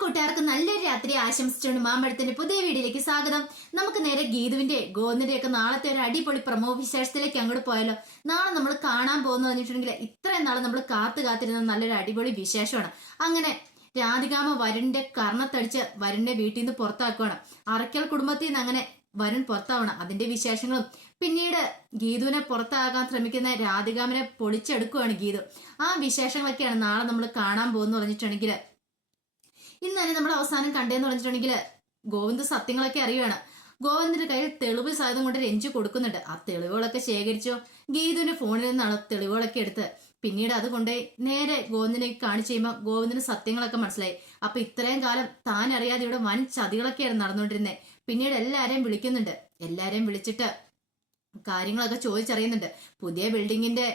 കൂട്ടുകാർക്ക് നല്ലൊരു രാത്രി ആശംസിച്ചുകൊണ്ട് മാമ്പഴത്തിന്റെ പുതിയ വീഡിയോയിലേക്ക് സ്വാഗതം. നമുക്ക് നേരെ ഗീതുവിന്റെ ഗോവിന്ദന്റെ ഒക്കെ നാളത്തെ ഒരു അടിപൊളി പ്രമോ വിശേഷത്തിലേക്ക് അങ്ങോട്ട് പോയാലോ. നാളെ നമ്മൾ കാണാൻ പോകുന്ന പറഞ്ഞിട്ടുണ്ടെങ്കിൽ ഇത്രയും നാളെ നമ്മൾ കാത്തിരുന്ന നല്ലൊരു അടിപൊളി വിശേഷമാണ്. അങ്ങനെ രാധികാമ്മ വരുണിന്റെ കർണത്തടിച്ച് വരുണിന്റെ വീട്ടിൽ നിന്ന് പുറത്താക്കുവാണ്. അറയ്ക്കൽ കുടുംബത്തിൽ നിന്ന് അങ്ങനെ വരുൺ പുറത്താവണം. അതിന്റെ വിശേഷങ്ങളും പിന്നീട് ഗീതുവിനെ പുറത്താകാൻ ശ്രമിക്കുന്ന രാധികാമ്മനെ പൊളിച്ചെടുക്കുവാണ് ഗീതു. ആ വിശേഷങ്ങളൊക്കെയാണ് നാളെ നമ്മൾ കാണാൻ പോകുന്ന പറഞ്ഞിട്ടുണ്ടെങ്കിൽ ഇന്ന് തന്നെ നമ്മൾ അവസാനം കണ്ടേന്ന് പറഞ്ഞിട്ടുണ്ടെങ്കിൽ ഗോവിന്ദ് സത്യങ്ങളൊക്കെ അറിയുവാണ്. ഗോവിന്ദിന്റെ കയ്യിൽ തെളിവ് സാധനം കൊണ്ട് രഞ്ജു കൊടുക്കുന്നുണ്ട്. ആ തെളിവുകളൊക്കെ ശേഖരിച്ചോ ഗീതുവിന്റെ ഫോണിൽ നിന്നാണ് തെളിവുകളൊക്കെ എടുത്ത് പിന്നീട് അതുകൊണ്ട് നേരെ ഗോവിന്ദിനെ കാണിച്ചു കഴിയുമ്പോൾ ഗോവിന്ദിന് സത്യങ്ങളൊക്കെ മനസ്സിലായി. അപ്പൊ ഇത്രയും കാലം താൻ അറിയാതെ ഇവിടെ വൻ ചതികളൊക്കെയാണ് നടന്നുകൊണ്ടിരുന്നത്. പിന്നീട് എല്ലാരെയും വിളിക്കുന്നുണ്ട്. എല്ലാരെയും വിളിച്ചിട്ട് കാര്യങ്ങളൊക്കെ ചോദിച്ചറിയുന്നുണ്ട്. പുതിയ ബിൽഡിങ്ങിന്റെ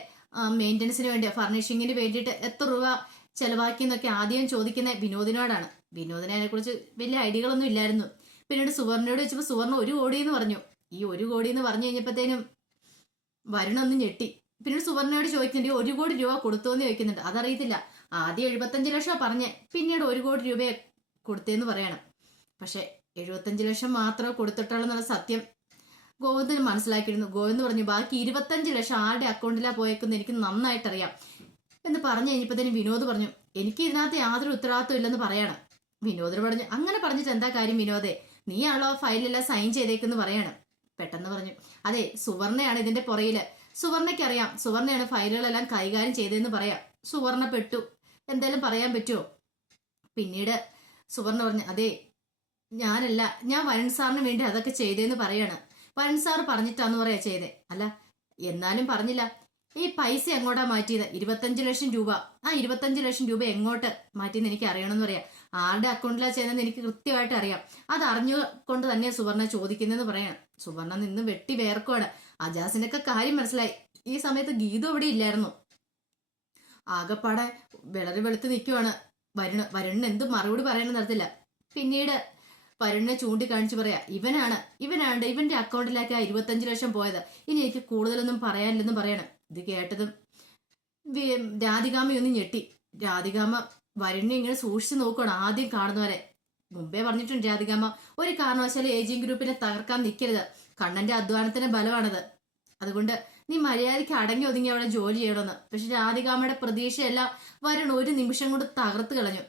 മെയിൻ്റനൻസിന് വേണ്ടി ഫർണിഷിങ്ങിന് വേണ്ടിയിട്ട് എത്ര രൂപ ചെലവാക്കിയെന്നൊക്കെ ആദ്യം ചോദിക്കുന്ന വിനോദിനോടാണ്. വിനോദിനെ അതിനെ കുറിച്ച് വലിയ ഐഡിയകളൊന്നും ഇല്ലായിരുന്നു. പിന്നീട് സുവർണയോട് വെച്ചപ്പോൾ സുവർണ 1 കോടി എന്ന് പറഞ്ഞു. ഈ 1 കോടി എന്ന് പറഞ്ഞു കഴിഞ്ഞപ്പോഴത്തേനും വരുണൊന്നും ഞെട്ടി. പിന്നീട് സുവർണയോട് ചോദിക്കുന്നുണ്ട് 1 കോടി രൂപ കൊടുത്തോന്ന് ചോദിക്കുന്നുണ്ട്. അതറിയത്തില്ല. ആദ്യം 75 ലക്ഷം പറഞ്ഞ് പിന്നീട് 1 കോടി രൂപയെ കൊടുത്തേന്ന് പറയണം. പക്ഷെ 75 ലക്ഷം മാത്രമേ കൊടുത്തിട്ടുള്ളൂ എന്നുള്ള സത്യം ഗോവിന്ദന് മനസ്സിലാക്കിയിരുന്നു. ഗോവിന്ദ് പറഞ്ഞു ബാക്കി 25 ലക്ഷം ആരുടെ അക്കൗണ്ടിലാണ് പോയേക്കുന്നത് എനിക്ക് നന്നായിട്ടറിയാം എന്ന് പറഞ്ഞു കഴിഞ്ഞപ്പോഴത്തേനും വിനോദ് പറഞ്ഞു എനിക്ക് ഇതിനകത്ത് യാതൊരു ഉത്തരവാദിത്വം ഇല്ലെന്ന് പറയണം. വിനോദ് പറഞ്ഞു അങ്ങനെ പറഞ്ഞിട്ട് എന്താ കാര്യം വിനോദേ, നീയാണല്ലോ ഫയലിലെല്ലാം സൈൻ ചെയ്തേക്കെന്ന് പറയണം. പെട്ടെന്ന് പറഞ്ഞു അതെ സുവർണയാണ് ഇതിന്റെ പുറയില്. സുവർണയ്ക്ക് അറിയാം സുവർണയാണ് ഫയലുകളെല്ലാം കൈകാര്യം ചെയ്തതെന്ന് പറയാം. സുവർണ പെട്ടു എന്തായാലും പറയാൻ പറ്റുമോ? പിന്നീട് സുവർണ പറഞ്ഞു അതെ ഞാനല്ല, ഞാൻ വരുൺ സാറിന് വേണ്ടി അതൊക്കെ ചെയ്തേന്ന് പറയാണ്. വരുൺ സാർ പറഞ്ഞിട്ടാന്ന് പറയാ ചെയ്തേ. അല്ല എന്നാലും പറഞ്ഞില്ല. ഈ പൈസ എങ്ങോട്ടാ മാറ്റിയത്? 25 ലക്ഷം രൂപ. ആ 25 ലക്ഷം രൂപ എങ്ങോട്ട് മാറ്റിയെന്ന് എനിക്ക് അറിയണമെന്ന് പറയാം. ആരുടെ അക്കൗണ്ടിലാണ് ചെയ്യുന്നതെന്ന് എനിക്ക് കൃത്യമായിട്ട് അറിയാം. അത് അറിഞ്ഞുകൊണ്ട് തന്നെ സുവർണ ചോദിക്കുന്നതെന്ന് പറയണം. സുവർണ നിന്ന് വെട്ടി വേർക്കുവാണ്. അജാസിനൊക്കെ കാര്യം മനസ്സിലായി. ഈ സമയത്ത് ഗീതു അവിടെ ഇല്ലായിരുന്നു. ആകെപ്പാടെ വിളറി വെളുത്ത് നിൽക്കുവാണ്. വരുണിന് എന്ത് മറുപടി പറയണമെന്ന് അറിയത്തില്ല. പിന്നീട് വരുണിനെ ചൂണ്ടിക്കാണിച്ച് പറയാ ഇവനാണ് ഇവന്റെ അക്കൗണ്ടിലേക്ക് 25 ലക്ഷം പോയത്. ഇനി എനിക്ക് കൂടുതലൊന്നും പറയാനില്ലെന്നും പറയണം. ഇത് കേട്ടതും രാധികാമ്മ ഒന്ന് ഞെട്ടി. രാധികാമ്മ വരുണിനെ ഇങ്ങനെ സൂക്ഷിച്ചു നോക്കണം ആദ്യം കാണുന്നവരെ. മുമ്പേ പറഞ്ഞിട്ടുണ്ട് രാധികാമ്മ ഒരു കാരണവശാലും ഏജിങ് ഗ്രൂപ്പിനെ തകർക്കാൻ നിൽക്കരുത്. കണ്ണന്റെ അധ്വാനത്തിന്റെ ബലമാണത്. അതുകൊണ്ട് നീ മര്യാദയ്ക്ക് അടങ്ങി ഒതുങ്ങി അവിടെ ജോലി ചെയ്യണമെന്ന്. പക്ഷെ രാധികാമ്മയുടെ പ്രതീക്ഷയെല്ലാം വരുൺ ഒരു നിമിഷം കൊണ്ട് തകർത്ത് കളഞ്ഞു.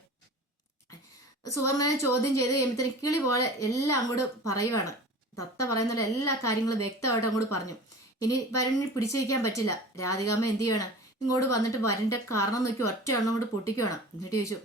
സുവർണനെ ചോദ്യം ചെയ്ത് കഴിയുമ്പത്തിന് കിളി പോലെ എല്ലാം അങ്ങോട്ട് പറയുവാണ്. തത്ത പറയുന്ന എല്ലാ കാര്യങ്ങളും വ്യക്തമായിട്ട് അങ്ങോട്ട് പറഞ്ഞു. ഇനി വരുണിന് പിടിച്ചിരിക്കാൻ പറ്റില്ല. രാധികാമ്മ എന്ത് ചെയ്യണം ഇങ്ങോട്ട് വന്നിട്ട് വരുണിന്റെ കാരണം നോക്കി ഒറ്റ എണ്ണം കൊണ്ട് പൊട്ടിക്കണം. എന്നിട്ട് ചോദിച്ചു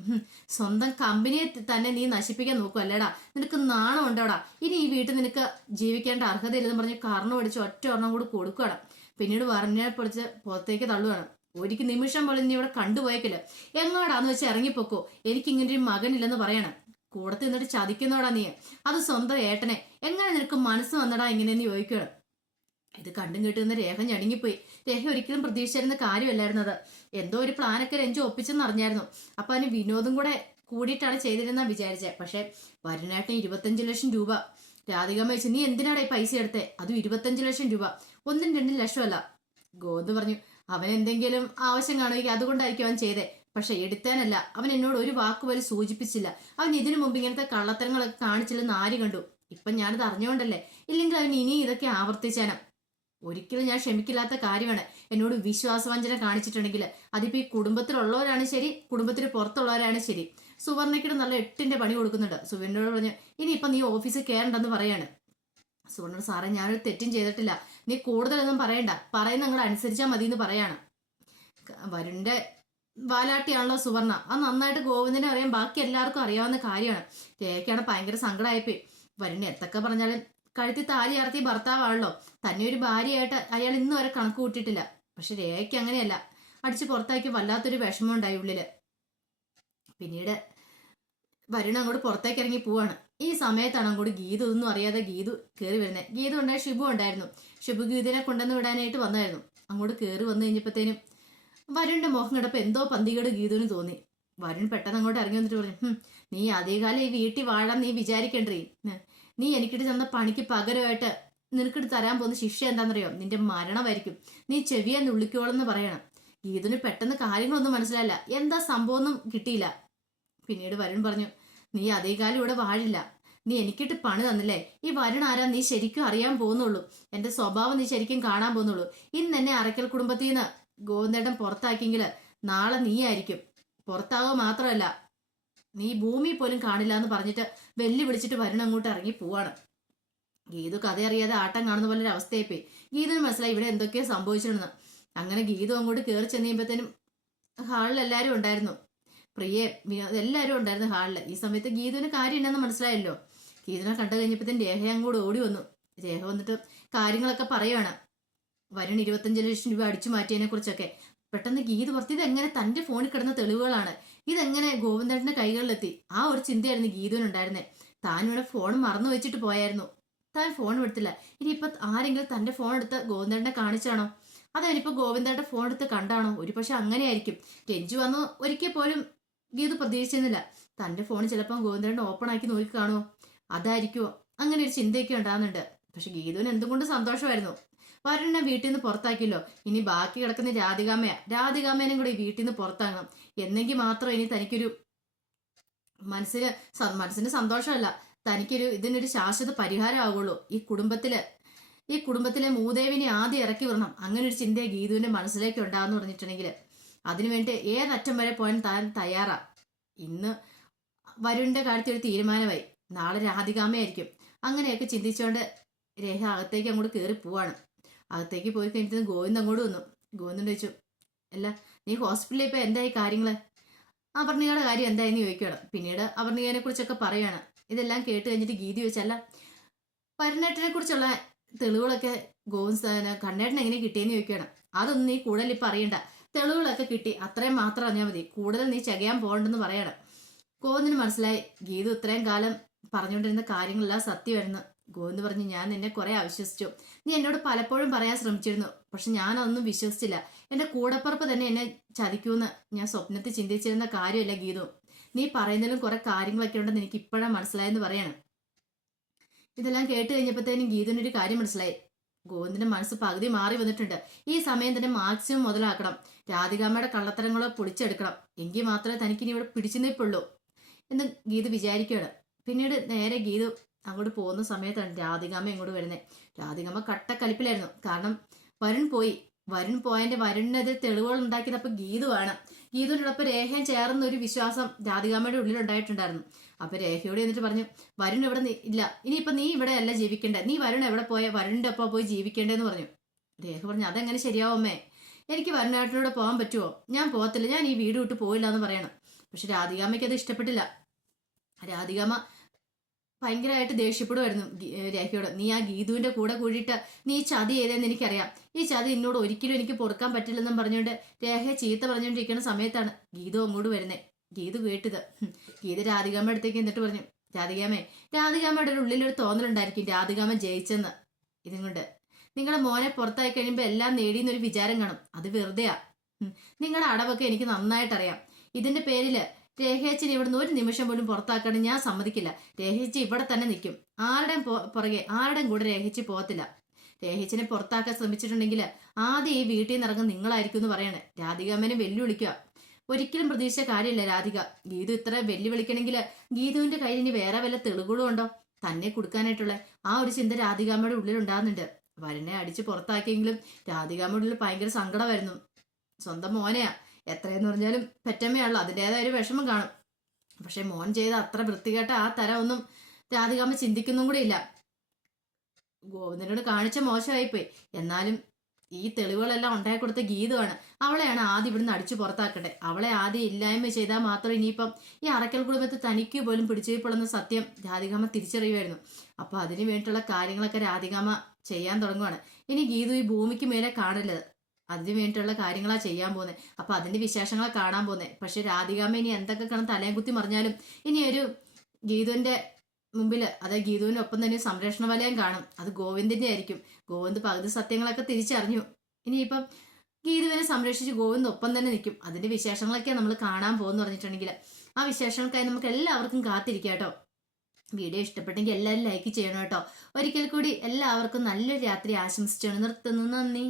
സ്വന്തം കമ്പനിയെ തന്നെ നീ നശിപ്പിക്കാൻ നോക്കും അല്ലേടാ, നിനക്ക് നാണം ഉണ്ടോടാ? ഇനി ഈ വീട്ടിൽ നിനക്ക് ജീവിക്കേണ്ട അർഹതയില്ലെന്ന് പറഞ്ഞ് കാരണം അടിച്ച് ഒറ്റ എണ്ണം കൂടി കൊടുക്കുകയാണ്. പിന്നീട് വരുണിനെ പൊളിച്ച് പുറത്തേക്ക് തള്ളുകയാണ്. ഒരിക്കൽ നിമിഷം പോലെ നീ ഇവിടെ കണ്ടുപോയേക്കില്ല. എങ്ങോടാന്ന് വെച്ച് ഇറങ്ങിപ്പോക്കോ, എനിക്ക് ഇങ്ങനെ ഒരു മകനില്ലെന്ന് പറയണം. കൂടത്ത് നിന്നിട്ട് ചതിക്കുന്നോടാ നീ. അത് സ്വന്തം ഏട്ടനെ. എങ്ങനെ നിനക്ക് മനസ്സ് വന്നടാ ഇങ്ങനെയെന്ന് ചോദിക്കണം. ഇത് കണ്ടും കേട്ടുന്ന രേഖ ഞടുങ്ങിപ്പോയി. രേഖ ഒരിക്കലും പ്രതീക്ഷിച്ചിരുന്ന കാര്യമല്ലായിരുന്നത്. എന്തോ ഒരു പ്ലാനൊക്കെ രഞ്ജു ഒപ്പിച്ചെന്ന് അറിഞ്ഞായിരുന്നു. അപ്പൊ അതിന് വിനോദം കൂടിയിട്ടാണ് ചെയ്തിരുന്ന വിചാരിച്ചത്. പക്ഷെ വരുണേട്ടൻ 25 ലക്ഷം രൂപ രാധികാമ്മ വെച്ച് നീ എന്തിനാടാ ഈ പൈസ എടുത്തേ? അതും 25 ലക്ഷം രൂപ. 1-2 ലക്ഷം അല്ല. ഗോവിന്ദ് പറഞ്ഞു അവൻ എന്തെങ്കിലും ആവശ്യം കാണുമെങ്കിൽ അതുകൊണ്ടായിരിക്കും അവൻ ചെയ്തേ. പക്ഷെ എടുത്താനല്ല. അവൻ എന്നോട് ഒരു വാക്ക് പോലും സൂചിപ്പിച്ചില്ല. അവൻ ഇതിനു മുമ്പ് ഇങ്ങനത്തെ കള്ളത്തരങ്ങളൊക്കെ കാണിച്ചില്ലെന്ന് ആര് കണ്ടു? ഇപ്പൊ ഞാനത് അറിഞ്ഞുകൊണ്ടല്ലേ. ഇല്ലെങ്കിൽ അവൻ ഇനി ഇതൊക്കെ ആവർത്തിച്ചാനാ. ഒരിക്കലും ഞാൻ ക്ഷമിക്കില്ലാത്ത കാര്യമാണ്. എന്നോട് വിശ്വാസവഞ്ചന കാണിച്ചിട്ടുണ്ടെങ്കിൽ അതിപ്പോ ഈ കുടുംബത്തിലുള്ളവരാണ് ശരി, കുടുംബത്തിന് പുറത്തുള്ളവരാണ് ശരി. സുവർണയ്ക്ക് നല്ല 8ന്റെ പണി കൊടുക്കുന്നുണ്ട്. സുവർണയോട് പറഞ്ഞു ഇനിയിപ്പൊ നീ ഓഫീസിൽ കയറണ്ടെന്ന് പറയാണ്. സുവർണ സാറേ ഞാനൊരു തെറ്റും ചെയ്തിട്ടില്ല, നീ കൂടുതലൊന്നും പറയണ്ട, പറയുന്ന നിങ്ങൾ അനുസരിച്ചാൽ മതി എന്ന് പറയാണ്. വരുണിന്റെ വാലാട്ടിയാണല്ലോ സുവർണ. അത് നന്നായിട്ട് ഗോവിന്ദനെ അറിയാൻ ബാക്കി എല്ലാവർക്കും അറിയാവുന്ന കാര്യമാണ്. രേഖയ്ക്കാണ് ഭയങ്കര സങ്കടമായിപ്പോയി. വരുണിന് എത്തൊക്കെ പറഞ്ഞാലും കഴുത്തി താലി അർത്തി ഭർത്താവാണല്ലോ. തന്നെ ഒരു ഭാര്യയായിട്ട് അയാൾ ഇന്നും വരെ കണക്ക് കൂട്ടിയിട്ടില്ല. പക്ഷെ രേഖയ്ക്ക് അങ്ങനെയല്ല. അടിച്ച് പുറത്താക്കി വല്ലാത്തൊരു വിഷമം ഉണ്ടായി ഉള്ളില്. പിന്നീട് വരുൺ അങ്ങോട്ട് പുറത്തേക്ക് ഇറങ്ങി പോവാണ്. ഈ സമയത്താണ് അങ്ങോട്ട് ഗീതു ഒന്നും അറിയാതെ ഗീതു കയറി വരുന്നത്. ഗീതു ഉണ്ടായ ഷിബു ഉണ്ടായിരുന്നു. ഷിബു ഗീതിനെ കൊണ്ടുവന്ന് വിടാനായിട്ട് വന്നായിരുന്നു. അങ്ങോട്ട് കയറി വന്നു കഴിഞ്ഞപ്പോഴത്തേനും വരുണിന്റെ മുഖം കിടപ്പ് എന്തോ പന്തികേട് ഗീതുവിന് തോന്നി. വരുൺ പെട്ടെന്ന് അങ്ങോട്ട് ഇറങ്ങി വന്നിട്ട് പറഞ്ഞു നീ അധികകാലം ഈ വീട്ടിൽ വാഴാൻ നീ വിചാരിക്കണ്ടേ. നീ എനിക്കിട്ട് തന്ന പണിക്ക് പകരമായിട്ട് നിനക്കിട്ട് തരാൻ പോകുന്ന ശിക്ഷ എന്താണെന്നറിയോ? നിന്റെ മരണമായിരിക്കും. നീ ചെവിയെ നുള്ളിക്കോളെന്ന് പറയണം. ഗീതുവിന് പെട്ടെന്ന് കാര്യങ്ങളൊന്നും മനസ്സിലായില്ല. എന്താ സംഭവമൊന്നും കിട്ടിയില്ല. പിന്നീട് വരുൺ പറഞ്ഞു നീ അധികകാലം ഇവിടെ വാഴില്ല. നീ എനിക്കിട്ട് പണി തന്നില്ലേ? ഈ വരുൺ ആരാ നീ ശരിക്കും അറിയാൻ പോകുന്നുള്ളൂ. എന്റെ സ്വഭാവം നീ ശരിക്കും കാണാൻ പോകുന്നുള്ളൂ. ഇന്ന് എന്നെ അറയ്ക്കൽ കുടുംബത്തിൽ നിന്ന് ഗോവിന്ദേട്ടൻ പുറത്താക്കിയെങ്കിൽ നാളെ നീ ആയിരിക്കും. പുറത്താവുക മാത്രമല്ല, നീ ഭൂമി പോലും കാണില്ല എന്ന് പറഞ്ഞിട്ട് വെല്ലു വിളിച്ചിട്ട് വരുൺ അങ്ങോട്ട് ഇറങ്ങി പോവാണ്. ഗീതു കഥയറിയാതെ ആട്ടം കാണുന്ന പോലെ ഒരു അവസ്ഥയായിപ്പോയി. ഗീതുവിന് മനസ്സിലായി ഇവിടെ എന്തൊക്കെയോ സംഭവിച്ചിരുന്നു. അങ്ങനെ ഗീതു അങ്ങോട്ട് കയറി ചെന്നപ്പോഴത്തേനും ഹാളിൽ എല്ലാവരും ഉണ്ടായിരുന്നു. പ്രിയെ എല്ലാവരും ഉണ്ടായിരുന്നു ഹാളിൽ. ഈ സമയത്ത് ഗീതുവിന് കാര്യം ഉണ്ടെന്ന് മനസ്സിലായല്ലോ. ഗീതുവിനെ കണ്ടു കഴിഞ്ഞപ്പോഴത്തേനും രേഖ അങ്ങോട്ട് ഓടി വന്നു. രേഖ വന്നിട്ട് കാര്യങ്ങളൊക്കെ പറയുകയാണ്. വരുൺ 25 ലക്ഷം രൂപ അടിച്ചു മാറ്റിയതിനെ കുറിച്ചൊക്കെ. പെട്ടെന്ന് ഗീതു പുറത്ത് ഇതെങ്ങനെ തന്റെ ഫോണിൽ കിടന്ന തെളിവുകളാണ്, ഇതെങ്ങനെ ഗോവിന്ദേട്ടന്റെ കൈകളിലെത്തി? ആ ഒരു ചിന്തയായിരുന്നു ഗീതുവിനുണ്ടായിരുന്നേ. താൻ ഇവിടെ ഫോൺ മറന്നു വെച്ചിട്ട് പോയായിരുന്നു. താൻ ഫോൺ എടുത്തില്ല. ഇനിയിപ്പൊ ആരെങ്കിലും തന്റെ ഫോൺ എടുത്ത് ഗോവിന്ദേട്ടനെ കാണിച്ചാണോ? അതവനിപ്പോ ഗോവിന്ദേട്ടൻ ഫോൺ എടുത്ത് കണ്ടാണോ? ഒരു പക്ഷെ അങ്ങനെയായിരിക്കും. രഞ്ജു വന്ന് ഒരിക്കൽ പോലും ഗീതു പ്രതീക്ഷിച്ചിരുന്നില്ല. തന്റെ ഫോൺ ചിലപ്പോൾ ഗോവിന്ദേട്ടൻ ഓപ്പൺ ആക്കി നോക്കി കാണുമോ? അതായിരിക്കുമോ? അങ്ങനെ ഒരു ചിന്തയൊക്കെ ഉണ്ടാകുന്നുണ്ട്. പക്ഷെ ഗീതുവിന് എന്തുകൊണ്ട് സന്തോഷമായിരുന്നു. വരുണിനെ വീട്ടിൽ നിന്ന് പുറത്താക്കിയല്ലോ. ഇനി ബാക്കി കിടക്കുന്ന രാധികാമേനും കൂടെ ഈ വീട്ടിൽ നിന്ന് പുറത്താകണം എന്നെങ്കിൽ മാത്രം ഇനി തനിക്കൊരു മനസ്സിന് സന്തോഷമല്ല, തനിക്കൊരു ഇതിനൊരു ശാശ്വത പരിഹാരമാകുള്ളൂ. ഈ കുടുംബത്തിലെ മൂദേവിനെ ആദ്യം ഇറക്കി വിടണം. അങ്ങനെ ഒരു ചിന്തയെ ഗീതുവിന്റെ മനസ്സിലേക്ക് ഉണ്ടാകുന്നു പറഞ്ഞിട്ടുണ്ടെങ്കിൽ അതിനുവേണ്ടി ഏതറ്റം വരെ പോകാൻ താൻ തയ്യാറാ. ഇന്ന് വരുണിന്റെ കാര്യത്തിൽ ഒരു തീരുമാനമായി. നാളെ രാധികാമയായിരിക്കും. അങ്ങനെയൊക്കെ ചിന്തിച്ചുകൊണ്ട് രേഖ അകത്തേക്ക് അങ്ങോട്ട് കയറി പോവാണ്. അകത്തേക്ക് പോയി കഴിഞ്ഞിട്ട് ഗോവിന്ദ് അങ്ങോട്ട് വന്നു. ഗോവിന്ദൻ ചോദിച്ചു, അല്ല നീ ഹോസ്പിറ്റലിൽ ഇപ്പൊ എന്തായി കാര്യങ്ങള്? അപർണികയുടെ കാര്യം എന്തായെന്ന് ചോദിക്കണം. പിന്നീട് അപർണികനെ കുറിച്ചൊക്കെ പറയാണ്. ഇതെല്ലാം കേട്ട് കഴിഞ്ഞിട്ട് ഗീതി ചോദിച്ചല്ല, പരനേട്ടനെ കുറിച്ചുള്ള തെളിവുകളൊക്കെ കണ്ണേട്ടൻ എങ്ങനെ കിട്ടിയെന്ന് ചോദിക്കണം. അതൊന്നും നീ കൂടുതൽ ഇപ്പൊ അറിയണ്ട. തെളിവുകളൊക്കെ കിട്ടി, അത്രയും മാത്രം അറിഞ്ഞാൽ മതി. കൂടുതൽ നീ ചകയാൻ പോകണ്ടെന്ന് പറയണം. ഗോവിന്ദിന് മനസ്സിലായി ഗീതു ഇത്രയും കാലം പറഞ്ഞുകൊണ്ടിരുന്ന കാര്യങ്ങളെല്ലാം സത്യമായിരുന്നു. ഗോവിന്ദ് പറഞ്ഞു, ഞാൻ നിന്നെ കുറെ അവിശ്വസിച്ചു. നീ എന്നോട് പലപ്പോഴും പറയാൻ ശ്രമിച്ചിരുന്നു. പക്ഷെ ഞാനൊന്നും വിശ്വസിച്ചില്ല. എന്റെ കൂടപ്പുറപ്പ് തന്നെ എന്നെ ചതിക്കൂന്ന് ഞാൻ സ്വപ്നത്തിൽ ചിന്തിച്ചിരുന്ന കാര്യമല്ല ഗീതു. നീ പറയുന്നതിലും കുറെ കാര്യങ്ങളൊക്കെ ഉണ്ടെന്ന് എനിക്ക് ഇപ്പോഴാണ് മനസ്സിലായെന്ന് പറയാണ്. ഇതെല്ലാം കേട്ട് കഴിഞ്ഞപ്പോഴത്തേനും ഗീതുവിനൊരു കാര്യം മനസ്സിലായി. ഗോവിന്ദിന്റെ മനസ്സ് പകുതി മാറി വന്നിട്ടുണ്ട്. ഈ സമയം തന്നെ മാക്സിമം മുതലാക്കണം. രാധികാമ്മയുടെ കള്ളത്തരങ്ങളോ പൊളിച്ചെടുക്കണം. എങ്കിൽ മാത്രമേ തനിക്കിനി ഇവിടെ പിടിച്ചു നിൽപ്പുള്ളൂ എന്ന് ഗീതു വിചാരിക്കുകയാണ്. പിന്നീട് നേരെ ഗീതു അങ്ങോട്ട് പോകുന്ന സമയത്താണ് രാധികാമ്മ ഇങ്ങോട്ട് വരുന്നത്. രാധികാമ്മ കട്ടക്കലിപ്പിലായിരുന്നു. കാരണം വരുൺ പോയതിന്റെ വരുണിനെതിരെ തെളിവുകൾ ഉണ്ടാക്കിയതപ്പോൾ ഗീതുവാണ്. ഗീതുവിനോടൊപ്പം രേഖയും ചേർന്ന ഒരു വിശ്വാസം രാധികാമ്മയുടെ ഉള്ളിൽ ഉണ്ടായിട്ടുണ്ടായിരുന്നു. അപ്പൊ രേഖയോട് എന്നിട്ട് പറഞ്ഞു, വരുൺ ഇവിടെ ഇല്ല, ഇനിയിപ്പൊ നീ ഇവിടെ അല്ല ജീവിക്കേണ്ടത്. നീ വരുൺ എവിടെ പോയ വരുണിന്റെ ഒപ്പം പോയി ജീവിക്കേണ്ടതെന്ന് പറഞ്ഞു. രേഖ പറഞ്ഞു, അതെങ്ങനെ ശരിയാവുമേ? എനിക്ക് വരുണേട്ടനോട് പോകാൻ പറ്റുമോ? ഞാൻ പോകത്തില്ല, ഞാൻ ഈ വീട് വിട്ട് പോയില്ല എന്ന് പറയണം. പക്ഷെ രാധികാമ്മയ്ക്ക് അത് ഇഷ്ടപ്പെട്ടില്ല. രാധികാമ്മ ഭയങ്കരമായിട്ട് ദേഷ്യപ്പെടുമായിരുന്നു രേഖയോട്. നീ ആ ഗീതുവിന്റെ കൂടെ കൂടിയിട്ട് നീ ചതി ചെയ്തതെന്ന് എനിക്കറിയാം. ഈ ചതി എന്നോട് ഒരിക്കലും എനിക്ക് പൊറുക്കാൻ പറ്റില്ലെന്നും പറഞ്ഞുകൊണ്ട് രേഖയെ ചീത്ത പറഞ്ഞുകൊണ്ടിരിക്കുന്ന സമയത്താണ് ഗീതു അങ്ങോട്ട് വരുന്നത്. ഗീതു കേട്ടത്. ഗീത രാധികാമ്മ അടുത്തേക്ക് എന്നിട്ട് പറഞ്ഞു, രാധികാമ്മയുടെ ഉള്ളിലൊരു തോന്നലുണ്ടായിരിക്കും രാധികാമ്മ ജയിച്ചെന്ന്. ഇതും കൊണ്ട് നിങ്ങളുടെ മോനെ പുറത്തായി കഴിയുമ്പോൾ എല്ലാം നേടിയെന്നൊരു വിചാരം കാണും. അത് വെറുതെയാ. നിങ്ങളുടെ അടവൊക്കെ എനിക്ക് നന്നായിട്ടറിയാം. ഇതിന്റെ പേരില് രേഖേച്ചിനെ ഇവിടുന്ന് ഒരു നിമിഷം പോലും പുറത്താക്കാൻ ഞാൻ സമ്മതിക്കില്ല. രേഖേച്ചി ഇവിടെ തന്നെ നിൽക്കും. ആരുടെയും ആരുടെയും കൂടെ രേഖേച്ചി പോകത്തില്ല. രേഖേച്ചിനെ പുറത്താക്കാൻ ശ്രമിച്ചിട്ടുണ്ടെങ്കിൽ ആദ്യം ഈ വീട്ടിൽ നിന്ന് ഇറങ്ങും നിങ്ങളായിരിക്കും എന്ന് പറയണേ. രാധികാമ്മനെ വെല്ലുവിളിക്കുക ഒരിക്കലും പ്രതീക്ഷിച്ച കാര്യമില്ല രാധിക. ഗീതു ഇത്ര വെല്ലുവിളിക്കണമെങ്കിൽ ഗീതുവിന്റെ കയ്യിൽ ഇനി വേറെ വല്ല തെളിവുകളും ഉണ്ടോ തന്നെ കൊടുക്കാനായിട്ടുള്ള? ആ ഒരു ചിന്ത രാധികാമ്മയുടെ ഉള്ളിൽ ഉണ്ടാകുന്നുണ്ട്. വരുണെ അടിച്ച് പുറത്താക്കിയെങ്കിലും രാധികാമ്മയുടെ ഉള്ളിൽ ഭയങ്കര സങ്കടമായിരുന്നു. സ്വന്തം മോനെയാ, എത്രയെന്ന് പറഞ്ഞാലും പെറ്റമ്മയാണല്ലോ, അതിൻ്റെതായ ഒരു വിഷമം കാണും. പക്ഷെ മോൻ ചെയ്ത അത്ര വൃത്തികെട്ട ആ തരം ഒന്നും രാധികാമ്മ ചിന്തിക്കുന്നും കൂടെ ഇല്ല. ഗോവിന്ദനോട് കാണിച്ച മോശമായിപ്പോയി. എന്നാലും ഈ തെളിവുകളെല്ലാം ഉണ്ടാക്കി കൊടുത്ത ഗീതുവാണ്. അവളെയാണ് ആദ്യം ഇവിടുന്ന് അടിച്ചു പുറത്താക്കട്ടെ. അവളെ ആദ്യം ഇല്ലായ്മ ചെയ്താൽ മാത്രം ഇനിയിപ്പം ഈ അറക്കൽ കുടുംബത്തിൽ തനിക്ക് പോലും പിടിച്ചുപോളുന്ന സത്യം രാധികാമ്മ തിരിച്ചറിയുമായിരുന്നു. അപ്പൊ അതിനു വേണ്ടിയിട്ടുള്ള കാര്യങ്ങളൊക്കെ രാധികാമ്മ ചെയ്യാൻ തുടങ്ങുവാണ്. ഇനി ഗീതു ഈ ഭൂമിക്ക് മേലെ കാണരുത്, അതിന് വേണ്ടിയിട്ടുള്ള കാര്യങ്ങളാ ചെയ്യാൻ പോകുന്നത്. അപ്പൊ അതിന്റെ വിശേഷങ്ങളാ കാണാൻ പോകുന്നത്. പക്ഷെ രാധികാമ്മ ഇനി എന്തൊക്കെ കാണും തലയും കുത്തി മറിഞ്ഞാലും ഇനി ഒരു ഗീതുവിന്റെ മുമ്പിൽ, അതായത് ഗീതുവിനൊപ്പം തന്നെ സംരക്ഷണ വലയം കാണും. അത് ഗോവിന്ദിന്റെ ആയിരിക്കും. ഗോവിന്ദ് പകുതി സത്യങ്ങളൊക്കെ തിരിച്ചറിഞ്ഞു. ഇനിയിപ്പം ഗീതുവിനെ സംരക്ഷിച്ച് ഗോവിന്ദ് ഒപ്പം തന്നെ നിൽക്കും. അതിന്റെ വിശേഷങ്ങളൊക്കെയാണ് നമ്മൾ കാണാൻ പോകുന്നു പറഞ്ഞിട്ടുണ്ടെങ്കിൽ ആ വിശേഷങ്ങൾക്കായി നമുക്ക് എല്ലാവർക്കും കാത്തിരിക്കാം കേട്ടോ. വീഡിയോ ഇഷ്ടപ്പെട്ടെങ്കിൽ എല്ലാവരും ലൈക്ക് ചെയ്യണം കേട്ടോ. ഒരിക്കൽ കൂടി എല്ലാവർക്കും നല്ലൊരു രാത്രി ആശംസിച്ചാണ് നിർത്തുന്നു. നന്ദി.